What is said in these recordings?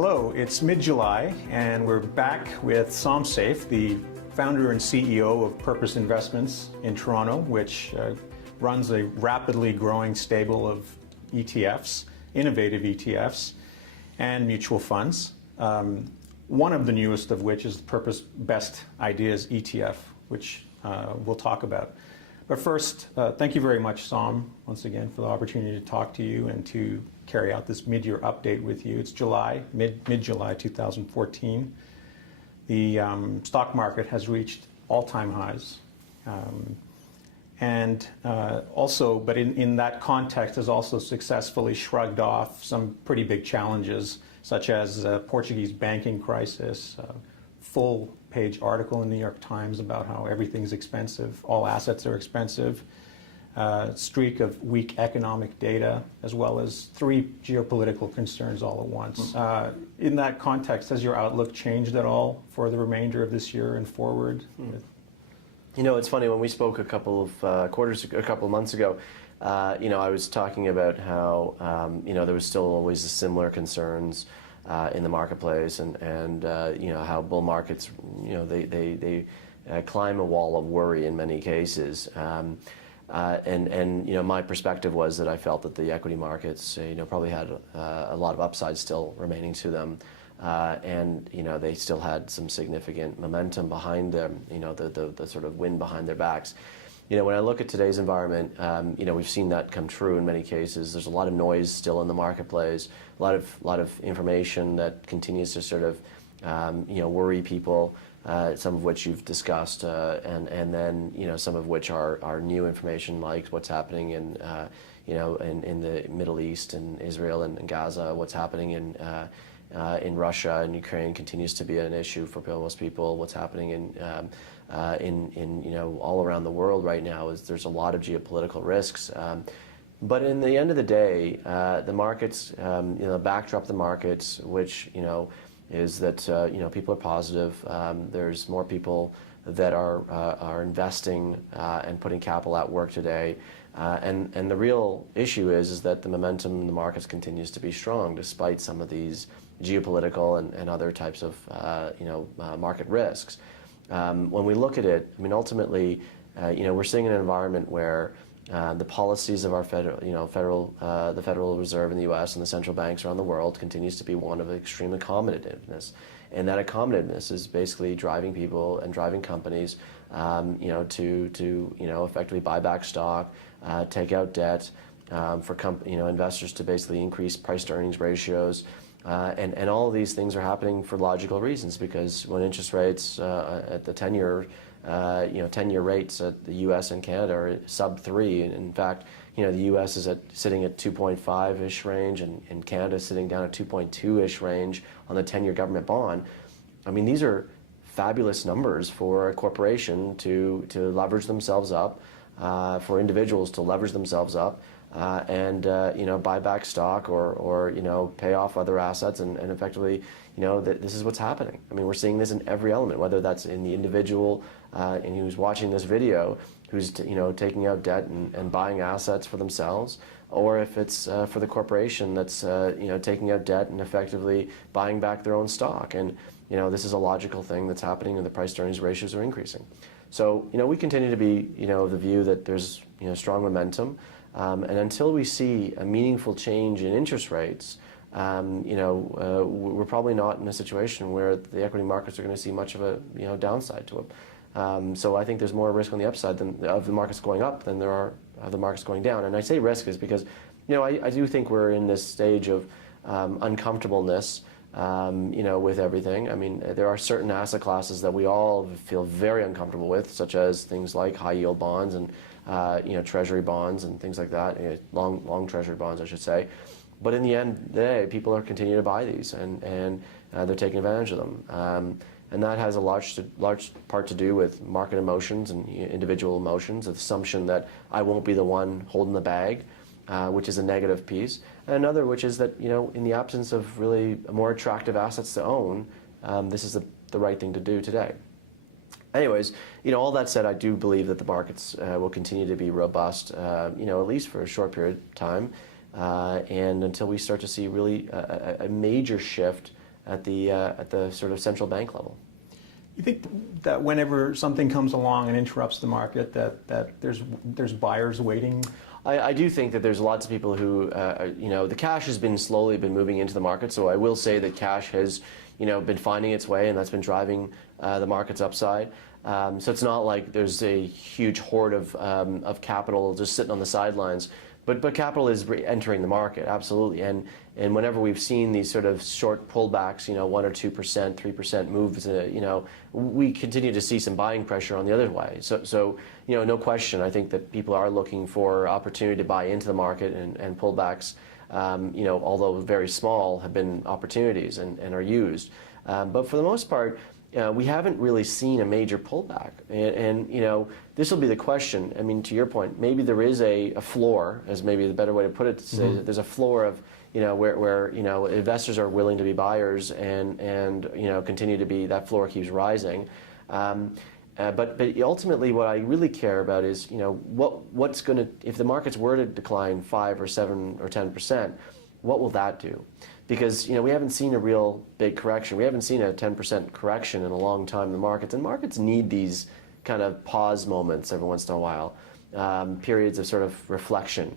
Hello, it's mid-July and we're back with Seif, the founder and CEO of Purpose Investments in Toronto, which runs a rapidly growing stable of ETFs, innovative ETFs, and mutual funds. One of the newest of which is the Purpose Best Ideas ETF, which we'll talk about. But first, thank you very much, Som, once again, for the opportunity to talk to you and to carry out this mid-year update with you. It's July, mid-July 2014. The stock market has reached all-time highs. But in that context has also successfully shrugged off some pretty big challenges, such as Portuguese banking crisis, full-page article in the New York Times about how everything's expensive, all assets are expensive, streak of weak economic data, as well as 3 geopolitical concerns all at once. In that context, has your outlook changed at all for the remainder of this year and forward? You know, it's funny, when we spoke a couple of months ago, I was talking about how, there was still always the similar concerns in the marketplace, and how bull markets, they climb a wall of worry in many cases. My perspective was that I felt that the equity markets, probably had a lot of upside still remaining to them. They still had some significant momentum behind them, the sort of wind behind their backs. When I look at today's environment, we've seen that come true in many cases. There's a lot of noise still in the marketplace, a lot of information that continues to sort of, worry people, some of which you've discussed, and then, some of which are new information, like what's happening in the Middle East and Israel and Gaza, what's happening in Russia and Ukraine continues to be an issue for most people. What's happening in all around the world right now is there's a lot of geopolitical risks. But in the end of the day, the markets, backdrop the markets, which is that people are positive. There's more people that are investing and putting capital at work today. And the real issue is that the momentum in the markets continues to be strong despite some of these geopolitical and other types of market risks. When we look at it, I mean, ultimately, we're seeing an environment where the policies of our the Federal Reserve in the U.S. and the central banks around the world continues to be one of extreme accommodativeness. And that accommodativeness is basically driving people and driving companies, to effectively buy back stock, take out debt, for investors to basically increase price-to-earnings ratios. And all of these things are happening for logical reasons, because when interest rates at the 10-year 10-year rates at the U.S. and Canada are sub 3. And in fact, the U.S. is sitting at 2.5-ish range, and Canada is sitting down at 2.2-ish range on the 10-year government bond. I mean, these are fabulous numbers for a corporation to leverage themselves up, for individuals to leverage themselves up, and buy back stock or pay off other assets, and effectively, this is what's happening. I mean, we're seeing this in every element, whether that's in the individual and who's watching this video, who's taking out debt and buying assets for themselves, or if it's for the corporation that's taking out debt and effectively buying back their own stock. And this is a logical thing that's happening, and the price-to-earnings ratios are increasing. So we continue to be of the view that there's strong momentum. And until we see a meaningful change in interest rates, we're probably not in a situation where the equity markets are going to see much of a downside to them. So I think there's more risk on the upside of the markets going up than there are of the markets going down. And I say risk is because I do think we're in this stage of uncomfortableness, with everything. I mean, there are certain asset classes that we all feel very uncomfortable with, such as things like high-yield bonds and treasury bonds and things like that, long treasury bonds, I should say. But in the end of the day, people are continuing to buy these, and they're taking advantage of them. And that has a large part to do with market emotions and individual emotions, the assumption that I won't be the one holding the bag, which is a negative piece. And another, which is that, in the absence of really more attractive assets to own, this is the right thing to do today. Anyways, all that said, I do believe that the markets will continue to be robust, at least for a short period of time, and until we start to see really a major shift at the sort of central bank level. You think that whenever something comes along and interrupts the market, that there's buyers waiting? I do think that there's lots of people who, the cash has been slowly moving into the market. So I will say that cash has, been finding its way, and that's been driving the market's upside. So it's not like there's a huge hoard of capital just sitting on the sidelines. But capital is entering the market, absolutely. And whenever we've seen these sort of short pullbacks, 1 or 2%, 3% moves, we continue to see some buying pressure on the other way. So no question, I think that people are looking for opportunity to buy into the market, and pullbacks, although very small, have been opportunities and are used. But for the most part, we haven't really seen a major pullback, and this will be the question. I mean, to your point, maybe there is a floor, as maybe the better way to put it, to say that there's a floor of where investors are willing to be buyers, and continue to be, that floor keeps rising. But ultimately, what I really care about is what's going to, if the markets were to decline 5 or 7 or 10%, what will that do? Because we haven't seen a real big correction. We haven't seen a 10% correction in a long time in the markets, and markets need these kind of pause moments every once in a while, periods of sort of reflection.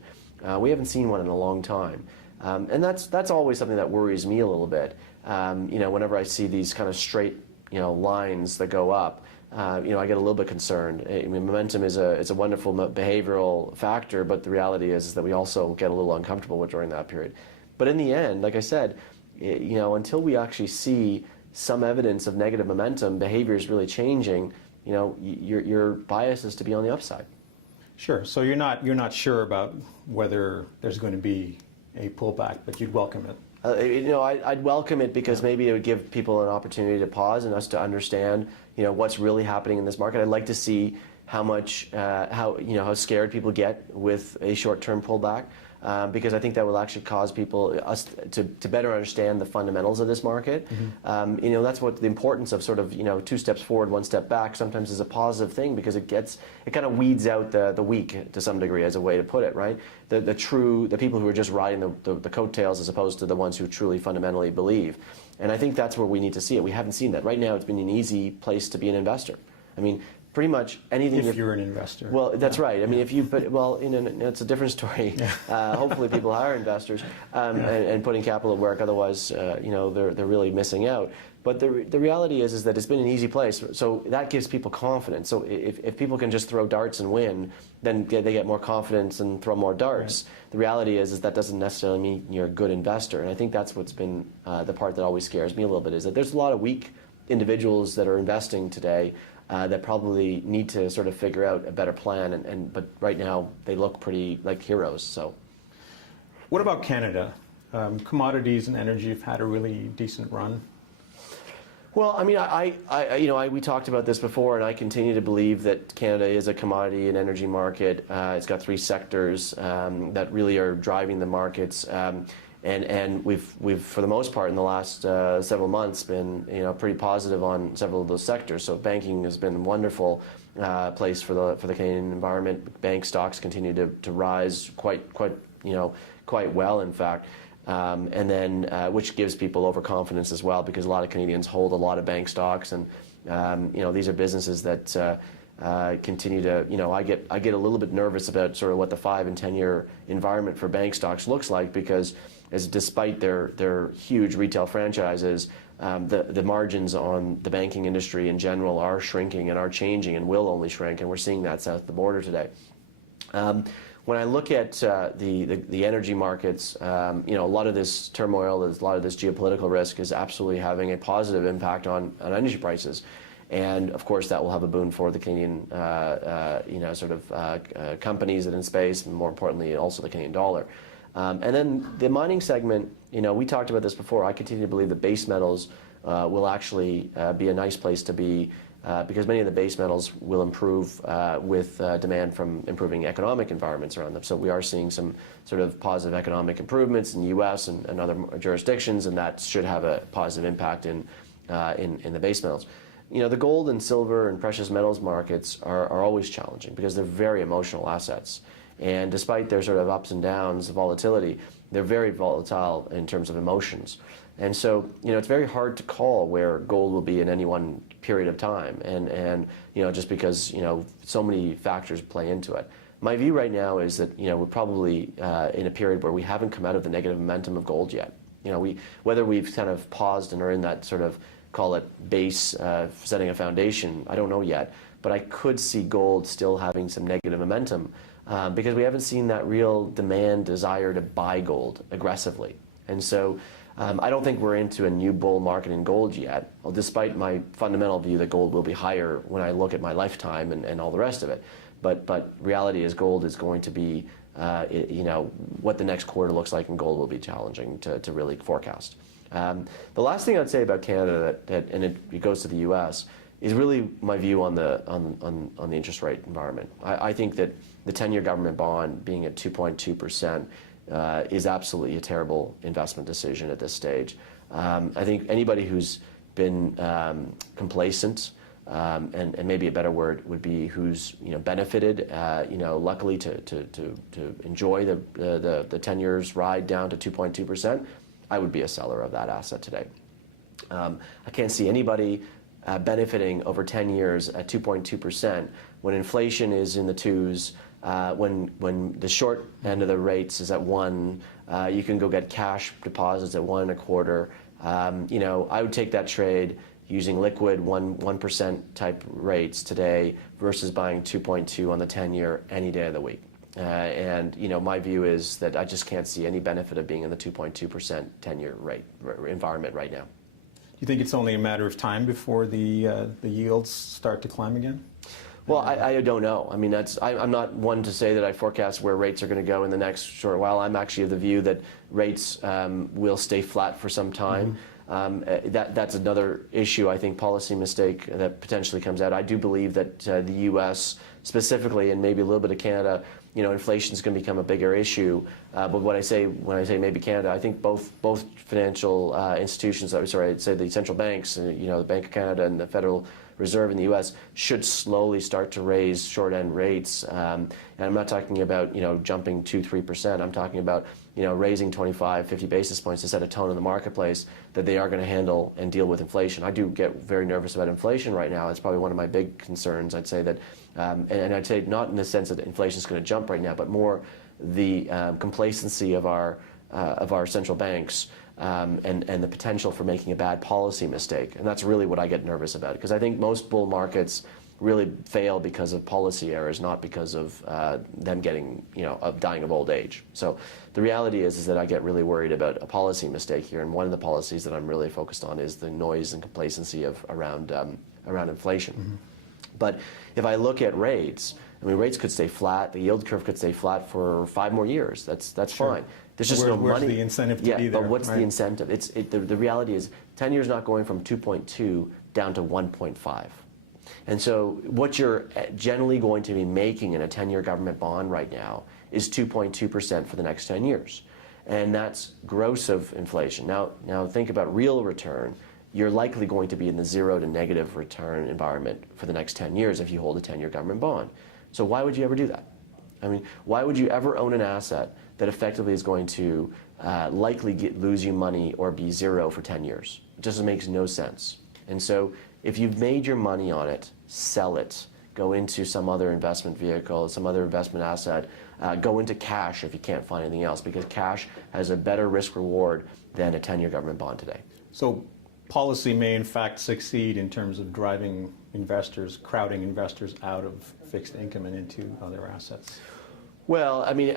We haven't seen one in a long time, and that's always something that worries me a little bit. Whenever I see these kind of straight lines that go up, I get a little bit concerned. I mean, momentum is a wonderful behavioral factor, but the reality is that we also get a little uncomfortable during that period. But in the end, like I said, until we actually see some evidence of negative momentum, behavior is really changing. Your bias is to be on the upside. Sure. So you're not sure about whether there's going to be a pullback, but you'd welcome it. I'd welcome it because maybe it would give people an opportunity to pause and us to understand, what's really happening in this market. I'd like to see how much, how scared people get with a short-term pullback. Because I think that will actually cause us to better understand the fundamentals of this market. That's what the importance of sort of 2 steps forward, 1 step back sometimes is a positive thing, because it kind of weeds out the weak to some degree, as a way to put it, right? The people who are just riding the coattails, as opposed to the ones who truly fundamentally believe. And I think that's where we need to see it. We haven't seen that. Right now, it's been an easy place to be an investor. I mean, pretty much anything. If you're an investor. Well, that's right. I mean, if you put, it's a different story. Hopefully people are investors, and putting capital at work. Otherwise, they're really missing out. But the reality is that it's been an easy place. So that gives people confidence. So if people can just throw darts and win, then they get more confidence and throw more darts. Right. The reality is that doesn't necessarily mean you're a good investor. And I think that's what's been the part that always scares me a little bit, is that there's a lot of weak individuals that are investing today, that probably need to sort of figure out a better plan, but right now they look pretty like heroes. So, what about Canada? Commodities and energy have had a really decent run. Well, I mean, we talked about this before, and I continue to believe that Canada is a commodity and energy market. It's got 3 sectors that really are driving the markets. And we've for the most part in the last several months been pretty positive on several of those sectors. So banking has been a wonderful place for the Canadian environment. Bank stocks continue to rise quite well, in fact, and then which gives people overconfidence as well, because a lot of Canadians hold a lot of bank stocks, and these are businesses that continue to, I get a little bit nervous about sort of what the 5 and 10-year environment for bank stocks looks like, because despite their huge retail franchises, the margins on the banking industry in general are shrinking and are changing and will only shrink, and we're seeing that south of the border today. When I look at the energy markets, a lot of this turmoil, a lot of this geopolitical risk is absolutely having a positive impact on energy prices. And of course, that will have a boon for the Canadian, companies that are in space, and more importantly, also the Canadian dollar. And then the mining segment, we talked about this before. I continue to believe that base metals will actually be a nice place to be, because many of the base metals will improve with demand from improving economic environments around them. So we are seeing some sort of positive economic improvements in the U.S. and other jurisdictions, and that should have a positive impact in the base metals. The gold and silver and precious metals markets are always challenging, because they're very emotional assets. And despite their sort of ups and downs, volatility, they're very volatile in terms of emotions. And so, it's very hard to call where gold will be in any one period of time. And just because, so many factors play into it. My view right now is that, we're probably in a period where we haven't come out of the negative momentum of gold yet. Whether we've kind of paused and are in that sort of, call it base, setting a foundation, I don't know yet. But I could see gold still having some negative momentum because we haven't seen that real demand, desire to buy gold aggressively. And so I don't think we're into a new bull market in gold yet, despite my fundamental view that gold will be higher when I look at my lifetime and all the rest of it. But reality is gold is going to be, what the next quarter looks like in gold will be challenging to really forecast. The last thing I'd say about Canada, and it goes to the U.S., is really my view on the interest rate environment. I think that the 10-year government bond being at 2.2% is absolutely a terrible investment decision at this stage. I think anybody who's been complacent, and maybe a better word would be who's benefited, luckily to enjoy the 10 years ride down to 2.2%, I would be a seller of that asset today. I can't see anybody benefiting over 10 years at 2.2% when inflation is in the twos, when the short end of the rates is at 1, you can go get cash deposits at 1.25. I would take that trade using liquid 1% type rates today versus buying 2.2 on the 10-year any day of the week. My view is that I just can't see any benefit of being in the 2.2% 10-year rate environment right now. Do you think it's only a matter of time before the yields start to climb again? Well, I don't know. I mean, I'm not one to say that I forecast where rates are going to go in the next short while. I'm actually of the view that rates will stay flat for some time. That's another issue, I think, policy mistake that potentially comes out. I do believe that the U.S. specifically, and maybe a little bit of Canada, inflation is going to become a bigger issue. But when I say maybe Canada, I think both financial institutions, I'd say the central banks, the Bank of Canada and the Federal Reserve in the U.S. should slowly start to raise short-end rates. And I'm not talking about, jumping 2-3%. I'm talking about, raising 25, 50 basis points to set a tone in the marketplace that they are going to handle and deal with inflation. I do get very nervous about inflation right now. It's probably one of my big concerns. I'd say that, and I'd say not in the sense that inflation is going to jump right now, but more the complacency of our central banks and the potential for making a bad policy mistake. And that's really what I get nervous about, because I think most bull markets really fail because of policy errors, not because of them getting, of dying of old age. So the reality is that I get really worried about a policy mistake here, and one of the policies that I'm really focused on is the noise and complacency around inflation. But if I look at rates, I mean, rates could stay flat. The yield curve could stay flat for 5 more years. That's fine. There's just no money. Where's the incentive to be there? But what's the incentive? The reality is 10 years not going from 2.2 down to 1.5. And so what you're generally going to be making in a 10-year government bond right now is 2.2% for the next 10 years. And that's gross of inflation. Now think about real return. You're likely going to be in the 0 to negative return environment for the next 10 years if you hold a 10-year government bond. So why would you ever do that? I mean, why would you ever own an asset that effectively is going to likely lose you money or be 0 for 10 years? It just makes no sense. And so if you've made your money on it, sell it. Go into some other investment vehicle, some other investment asset. Go into cash if you can't find anything else, because cash has a better risk reward than a 10-year government bond today. So policy may in fact succeed in terms of driving investors, crowding investors out of fixed income and into other assets. Well, I mean,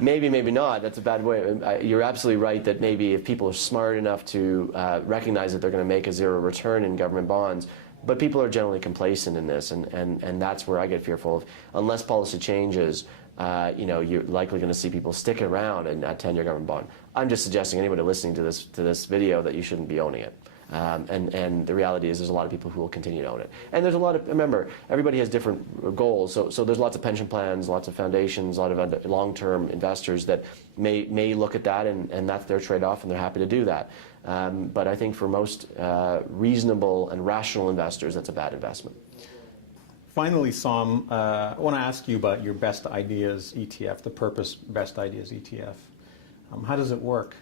maybe not. That's a bad way. You're absolutely right that maybe if people are smart enough to recognize that they're going to make a 0 return in government bonds, but people are generally complacent in this, and that's where I get fearful of. Unless policy changes, you're likely going to see people stick around in that 10-year government bond. I'm just suggesting anybody listening to this video that you shouldn't be owning it. And the reality is there's a lot of people who will continue to own it. And there's a lot of, remember, everybody has different goals. So there's lots of pension plans, lots of foundations, a lot of long-term investors that may look at that, and that's their trade-off, and they're happy to do that. But I think for most reasonable and rational investors, that's a bad investment. finally, Som, I want to ask you about your Best Ideas ETF, the Purpose Best Ideas ETF. How does it work?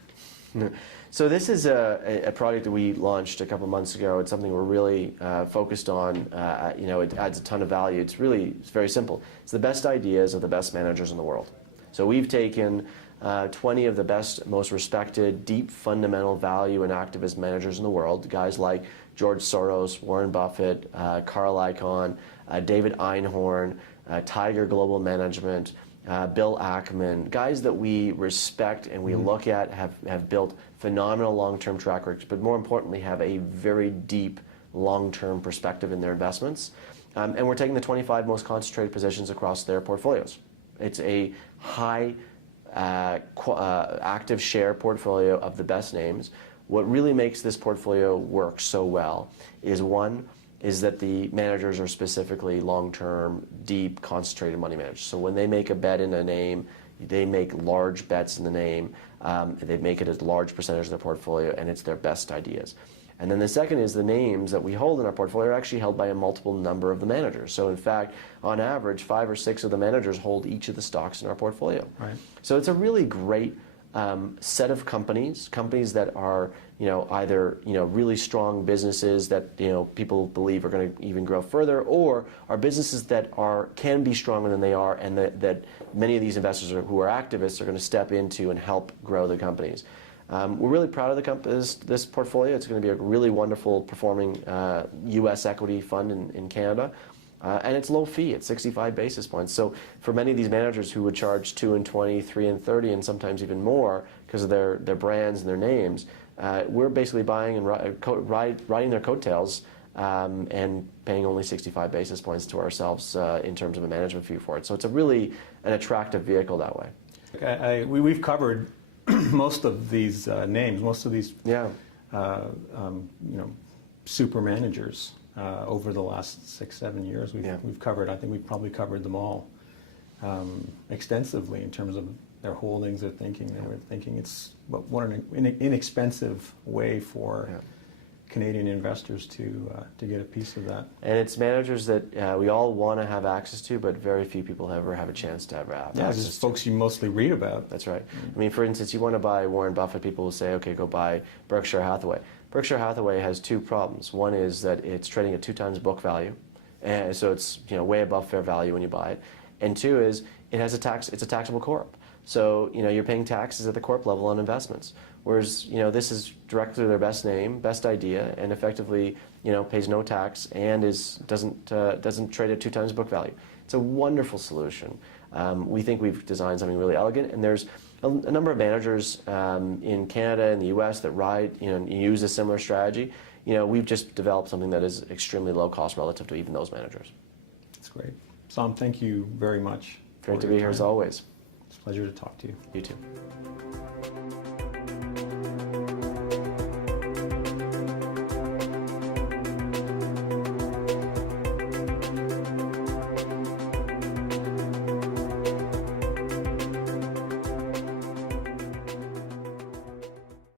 So this is a product that we launched a couple months ago. It's something we're really focused on. It adds a ton of value. It's very simple. It's the best ideas of the best managers in the world. So we've taken 20 of the best, most respected, deep fundamental value and activist managers in the world, guys like George Soros, Warren Buffett, Carl Icahn, David Einhorn, Tiger Global Management, Bill Ackman, guys that we respect and we look at have built phenomenal long-term track records, but more importantly have a very deep long-term perspective in their investments. And we're taking the 25 most concentrated positions across their portfolios. It's a high active share portfolio of the best names. What really makes this portfolio work so well is that the managers are specifically long-term, deep, concentrated money managers. So when they make a bet in a name, they make large bets in the name. They make it a large percentage of their portfolio, and it's their best ideas. And then the second is the names that we hold in our portfolio are actually held by a multiple number of the managers. So in fact, on average, 5 or 6 of the managers hold each of the stocks in our portfolio. Right. So it's a really great set of companies that are either really strong businesses that people believe are going to even grow further, or are businesses that can be stronger than they are, and that many of these investors who are activists are going to step into and help grow the companies. We're really proud of this portfolio. It's going to be a really wonderful performing U.S. equity fund in Canada. And it's low fee at 65 basis points. So for many of these managers who would charge 2 and 20, 3 and 30, and sometimes even more because of their brands and their names, we're basically buying and riding their coattails and paying only 65 basis points to ourselves in terms of a management fee for it. So it's really an attractive vehicle that way. We've covered most of these names, most of these super managers. Over the last 6-7 years, we've covered. I think we've probably covered them all extensively in terms of their holdings, their thinking. They were thinking it's an inexpensive way for Canadian investors to get a piece of that. And it's managers that we all want to have access to, but very few people ever have a chance to have access to. Yeah, just folks you mostly read about. That's right. I mean, for instance, you want to buy Warren Buffett, people will say, okay, go buy Berkshire Hathaway. Berkshire Hathaway has 2 problems. One is that it's trading at 2 times book value, and so it's way above fair value when you buy it. And 2 is it's a taxable corp. So you're paying taxes at the corp level on investments. Whereas this is directly to their best name, best idea, and effectively pays no tax and doesn't trade at 2 times book value. It's a wonderful solution. We think we've designed something really elegant, and there's a number of managers in Canada and the U.S. that use a similar strategy. We've just developed something that is extremely low cost relative to even those managers. That's great. Som, thank you very much. Great to be here as always. It's a pleasure to talk to you. You too.